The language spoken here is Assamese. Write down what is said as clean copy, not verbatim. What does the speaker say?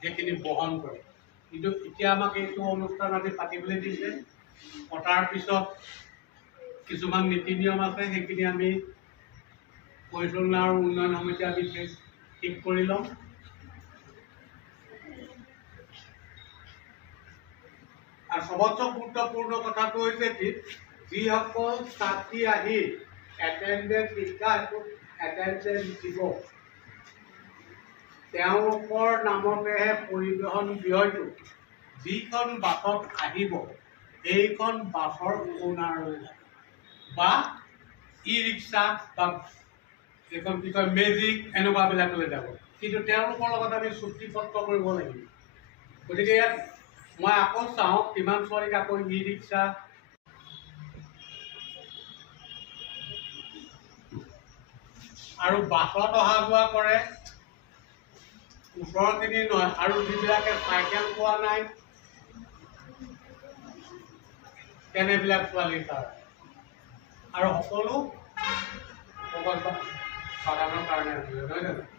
সেইখিনি বহন কৰে। কিন্তু এতিয়া আমাক এইটো অনুষ্ঠান আজি পাতিবলৈ দিছে, পতাৰ পিছত কিছুমান নীতি নিয়ম আছে, সেইখিনি আমি পৰিচালনা আৰু উন্নয়ন সমিতি আমি ঠিক কৰি ল'ম। আৰু সবতছে গুৰুত্বপূৰ্ণ কথাটো হৈছে কি, যিসকল ছাত্ৰী আহি এটেণ্ডেঞ্চ দিব, তেওঁলোকৰ নামতেহে পৰিবহণ ব্যয়টো যিখন বাছত আহিব সেইখন বাছৰ অ'নাৰলৈ বা ই ৰিক্সা বা এইখন কি কয় মেজিক এনেকুৱাবিলাকলৈ যাব। কিন্তু তেওঁলোকৰ লগত আমি চুক্তিপত্ৰ কৰিব লাগিব। গতিকে ইয়াত মই আকৌ চাওঁ কিমান ছোৱালীক আকৌ ই ৰিক্সা আৰু বাছত অহা যোৱা কৰে, ওচৰৰখিনি নহয়, আৰু যিবিলাকে চাইকেল পোৱা নাই তেনেবিলাক ছোৱালীৰ কাৰণে আৰু সকলো সাধাৰণৰ কাৰণে নহয় জানো।